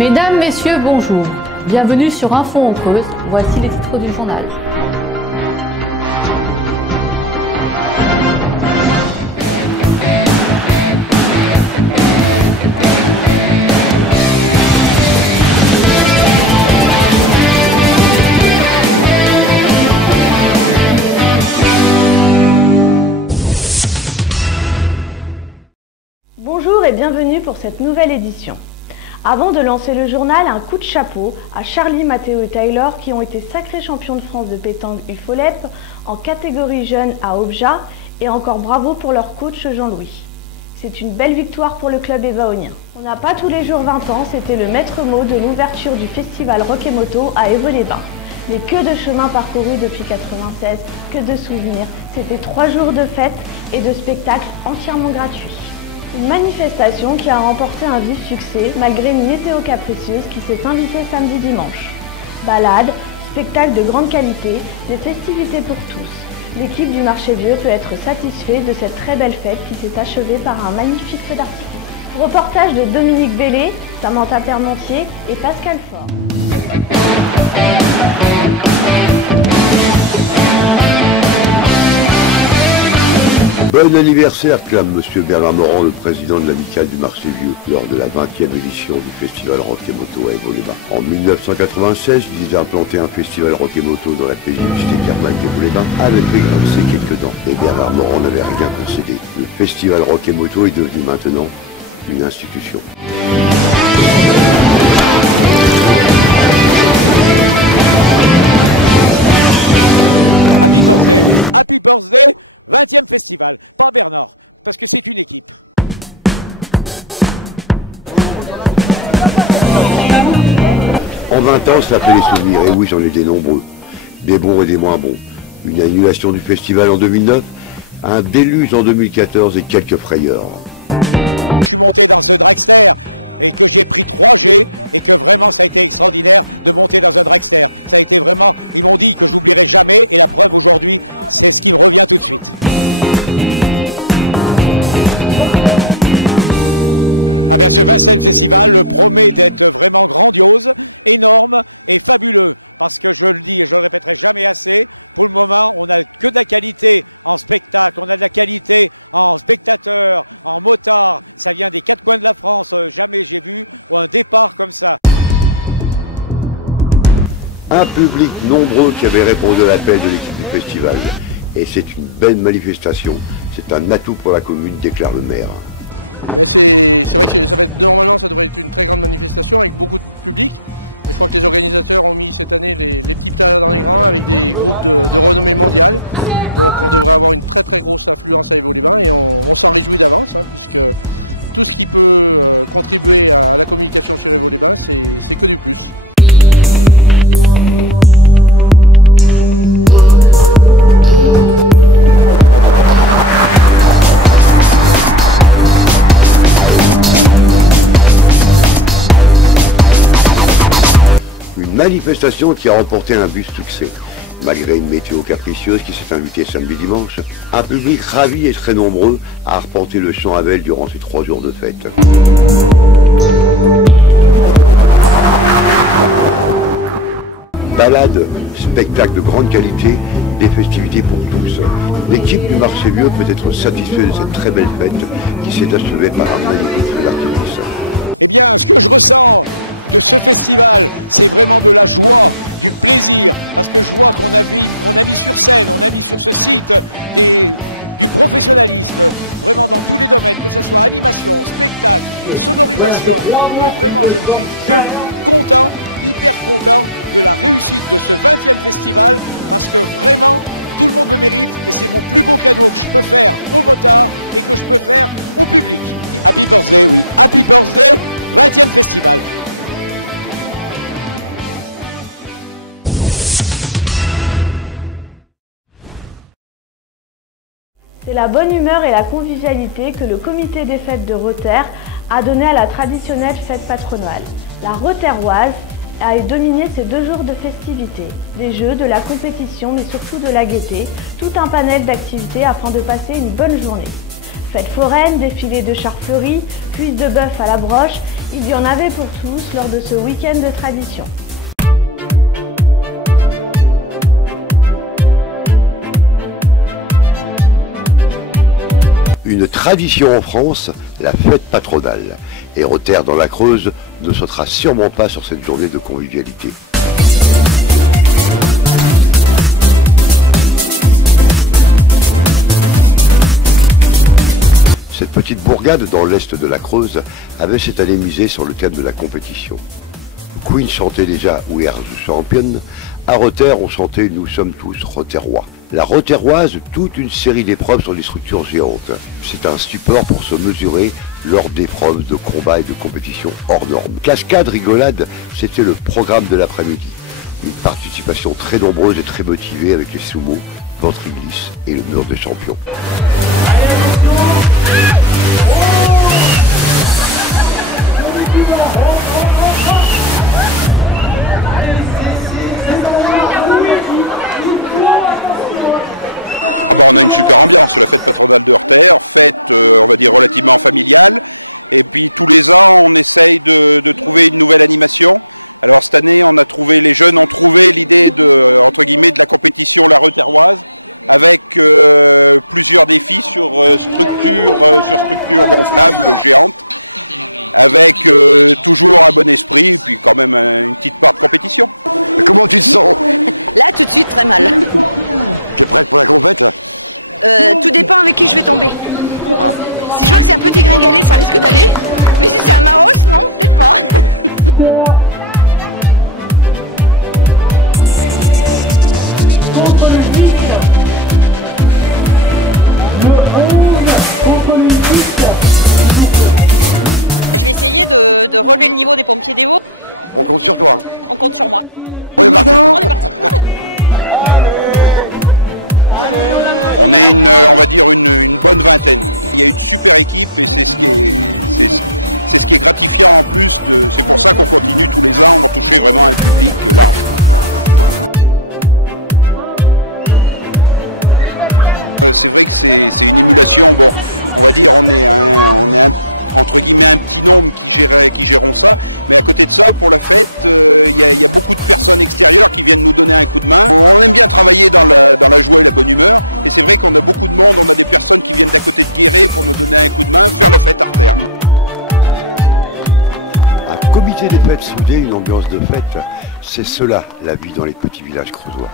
Mesdames, Messieurs, bonjour. Bienvenue sur Info en Creuse. Voici les titres du journal. Bonjour et bienvenue pour cette nouvelle édition. Avant de lancer le journal, un coup de chapeau à Charlie, Mathéo et Taylor qui ont été sacrés champions de France de pétanque UFOLEP en catégorie jeune à Obja et encore bravo pour leur coach Jean-Louis. C'est une belle victoire pour le club évaonien. On n'a pas tous les jours 20 ans, c'était le maître mot de l'ouverture du festival Rock et Moto à Évaux-les-Bains. Mais que de chemin parcouru depuis 96, que de souvenirs. C'était 3 jours de fête et de spectacles entièrement gratuits. Une manifestation qui a remporté un vif succès malgré une météo capricieuse qui s'est invitée samedi-dimanche. Balades, spectacles de grande qualité, des festivités pour tous. L'équipe du Marché Vieux peut être satisfaite de cette très belle fête qui s'est achevée par un magnifique feu d'artifice. Reportage de Dominique Bellé, Samantha Permentier et Pascal Faure. Bon anniversaire, clame Monsieur Bernard Morand, le président de l'amicale du Marché Vieux, lors de la 20e édition du festival Rock et Moto à Évaux-les-Bains. En 1996, il disait implanter un festival Rock et Moto dans la paisible cité thermale d'Évaux-les-Bains, avec grincé quelques dents. Et Bernard Morand n'avait rien concédé. Le festival Rock et Moto est devenu maintenant une institution. En 20 ans, ça fait des souvenirs, et oui, j'en ai des nombreux, des bons et des moins bons. Une annulation du festival en 2009, un déluge en 2014 et quelques frayeurs. Un public nombreux qui avait répondu à l'appel de l'équipe du festival. Et c'est une belle manifestation. C'est un atout pour la commune, déclare le maire. Manifestation qui a remporté un vif succès. Malgré une météo capricieuse qui s'est invitée samedi-dimanche, un public ravi et très nombreux a arpenté le champ Abel durant ces 3 jours de fête. Balades, spectacles de grande qualité, des festivités pour tous. L'équipe du Marché Vieux peut être satisfaite de cette très belle fête qui s'est achevée par un magnifique feu d'artifice. Voilà, c'est 3 mois qu'il me porte cher. C'est la bonne humeur et la convivialité que le comité des fêtes de Rother a donné à la traditionnelle fête patronale. La Rotherroise a dominé ces 2 jours de festivités, des jeux, de la compétition, mais surtout de la gaieté, tout un panel d'activités afin de passer une bonne journée. Fête foraine, défilé de chars fleuris, cuisses de bœuf à la broche Il y en avait pour tous lors de ce week-end de tradition. Une tradition en France, la fête patronale. Et Rother dans la Creuse ne sautera sûrement pas sur cette journée de convivialité. Cette petite bourgade dans l'est de la Creuse avait cette année misé sur le thème de la compétition. Queen chantait déjà We Are the Champion, à Rother on chantait Nous sommes tous Rotherrois. La Rotherroise, toute une série d'épreuves sur des structures géantes. C'est un support pour se mesurer lors d'épreuves de combat et de compétition hors normes. Cascade, rigolade, c'était le programme de l'après-midi. Une participation très nombreuse et très motivée avec les sumo, ventre glisse et le mur des champions. Contre le 8, le 11 contre le 8. Des fêtes soudées, une ambiance de fête, c'est cela la vie dans les petits villages creusois.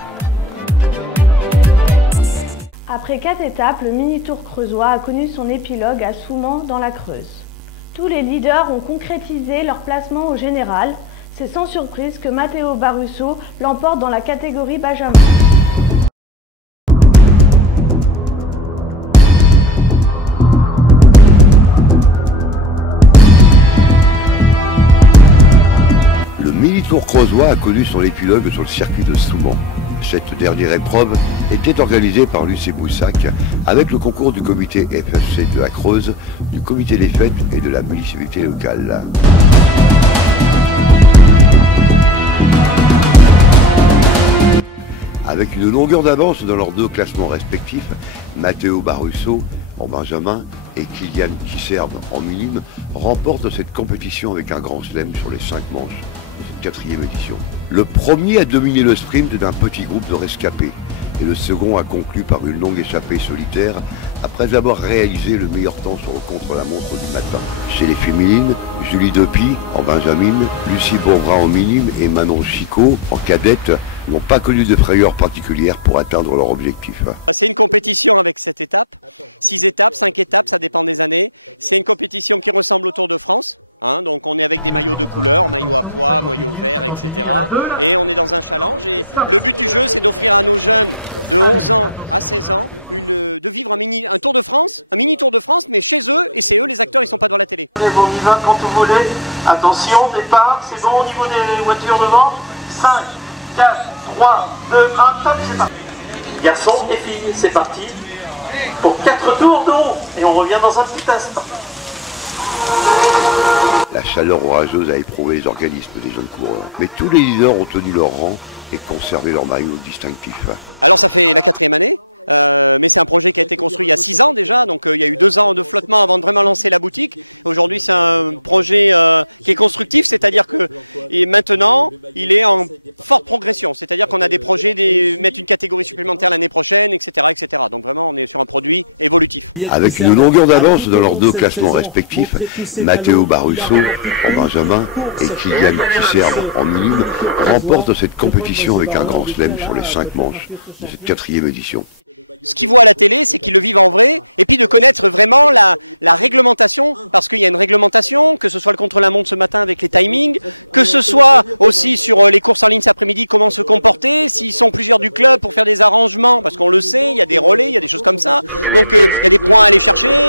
Après 4 étapes, le mini-tour creusois a connu son épilogue à Soumans dans la Creuse. Tous les leaders ont concrétisé leur placement au général. C'est sans surprise que Matteo Barusso l'emporte dans la catégorie Benjamin. Le mini-tour creusois a connu son épilogue sur le circuit de Soumans. Cette dernière épreuve était organisée par Lucie Boussac avec le concours du comité FFC de la Creuse, du comité des fêtes et de la municipalité locale. Avec une longueur d'avance dans leurs deux classements respectifs, Matteo Barusso en benjamin et Kylian Kisserbe en minime remportent cette compétition avec un grand chelem sur les 5 manches de cette 4e édition. Le premier a dominé le sprint d'un petit groupe de rescapés et le second a conclu par une longue échappée solitaire après avoir réalisé le meilleur temps sur le contre-la-montre du matin. Chez les féminines, Julie Depy en benjamine, Lucie Bourvrin en minime et Manon Chicot en cadette n'ont pas connu de frayeur particulière pour atteindre leur objectif. Attention, 50 lignes, il y en a 2 là. Non, stop. Allez, attention là. On y va quand vous voulez. Attention, départ, c'est bon au niveau des voitures devant. 5, 4, 3, 2, 1, top, c'est parti. Garçons et filles, c'est parti. Pour 4 tours de haut. Et on revient dans un petit instant. La chaleur orageuse a éprouvé les organismes des jeunes coureurs. Mais tous les leaders ont tenu leur rang et conservé leur maillot distinctif. Avec une longueur d'avance dans leurs deux classements respectifs, Matteo Barusso en benjamin et Kylian Kisserbe en minime remportent cette compétition avec un grand chelem sur les 5 manches de cette 4e édition.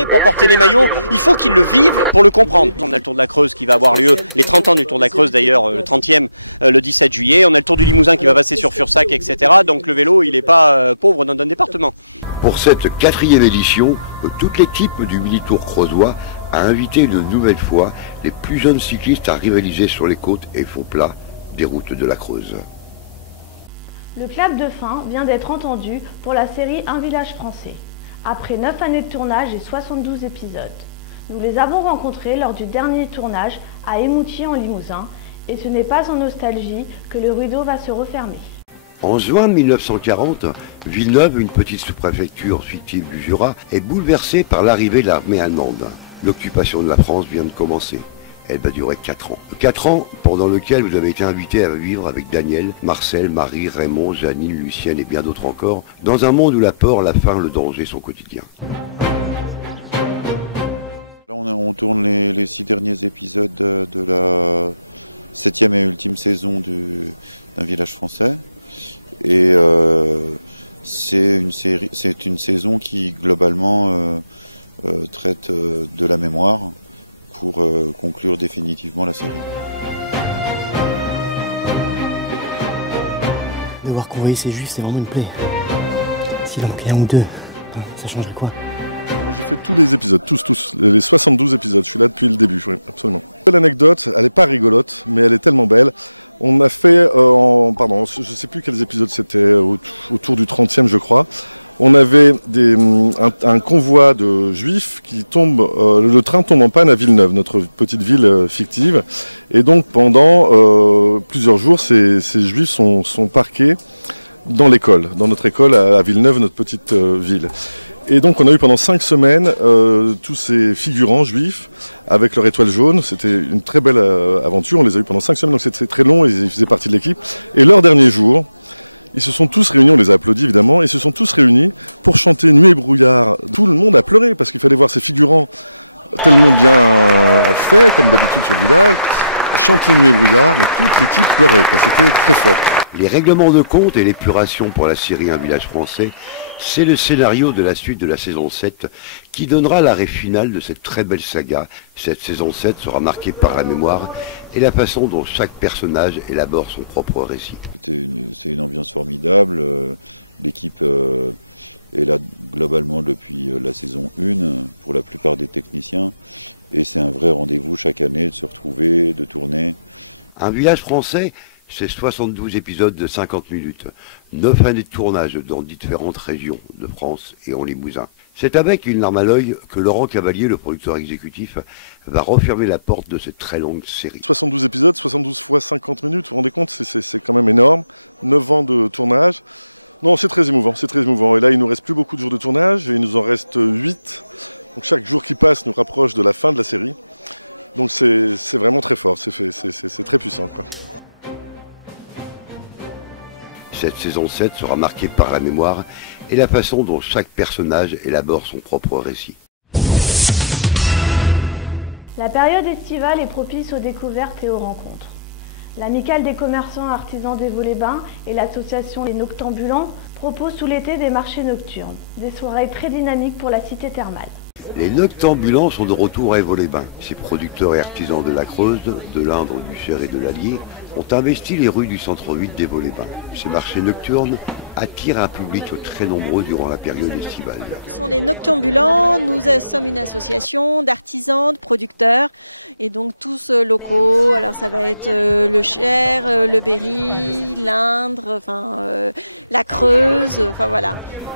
Et accélération. Pour cette 4e édition, toute l'équipe du mini-tour creusois a invité une nouvelle fois les plus jeunes cyclistes à rivaliser sur les côtes et fonds plats des routes de la Creuse. Le clap de fin vient d'être entendu pour la série Un village français. Après 9 années de tournage et 72 épisodes. Nous les avons rencontrés lors du dernier tournage à Émoutier en Limousin et ce n'est pas en nostalgie que le rideau va se refermer. En juin 1940, Villeneuve, une petite sous-préfecture fictive du Jura, est bouleversée par l'arrivée de l'armée allemande. L'occupation de la France vient de commencer. Elle va durer 4 ans. 4 ans pendant lesquels vous avez été invité à vivre avec Daniel, Marcel, Marie, Raymond, Janine, Lucienne et bien d'autres encore, dans un monde où la peur, la faim, le danger sont quotidiens. Saison d'un village français et c'est une saison qui globalement traite de la mémoire pour conclure définitivement la série. Devoir convoyer ses juifs, c'est vraiment une plaie. S'il en manquait un ou deux, ça changerait quoi? Les règlements de compte et l'épuration pour la série Un village français, c'est le scénario de la suite de la saison 7 qui donnera l'arrêt final de cette très belle saga. Cette saison 7 sera marquée par la mémoire et la façon dont chaque personnage élabore son propre récit. Un village français, c'est 72 épisodes de 50 minutes, 9 années de tournage dans différentes régions de France et en Limousin. C'est avec une larme à l'œil que Laurent Cavalier, le producteur exécutif, va refermer la porte de cette très longue série. Cette saison 7 sera marquée par la mémoire et la façon dont chaque personnage élabore son propre récit. La période estivale est propice aux découvertes et aux rencontres. L'Amicale des commerçants artisans des Vaux-les-Bains et l'association Les Noctambulants proposent tout l'été des marchés nocturnes, des soirées très dynamiques pour la cité thermale. Les Noctambulants sont de retour à Vaux-les-Bains. Ces producteurs et artisans de la Creuse, de l'Indre, du Cher et de l'Allier ont investi les rues du centre-ville des Vaux-les-Bains. Ces marchés nocturnes attirent un public très nombreux durant la période estivale. Mais ou sinon, travailler avec d'autres artisans en collaboration avec les artisans.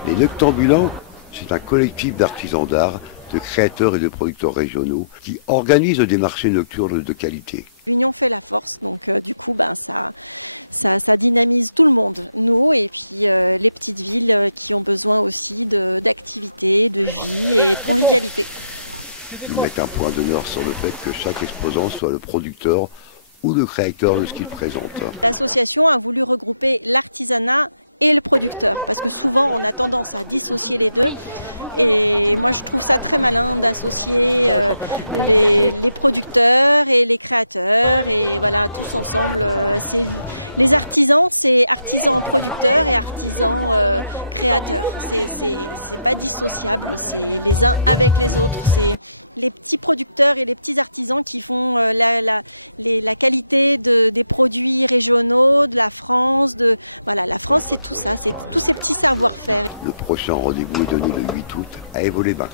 Les Noctambulants, c'est un collectif d'artisans d'art, de créateurs et de producteurs régionaux qui organisent des marchés nocturnes de qualité. réponds. Ils mettent un point d'honneur sur le fait que chaque exposant soit le producteur ou le créateur de ce qu'il présente. Le prochain rendez-vous est donné le 8 août à Évaux-les-Bains.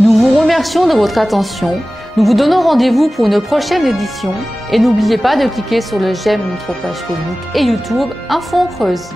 Nous vous remercions de votre attention. Nous vous donnons rendez-vous pour une prochaine édition. Et n'oubliez pas de cliquer sur le j'aime notre page Facebook et YouTube Info en Creuse.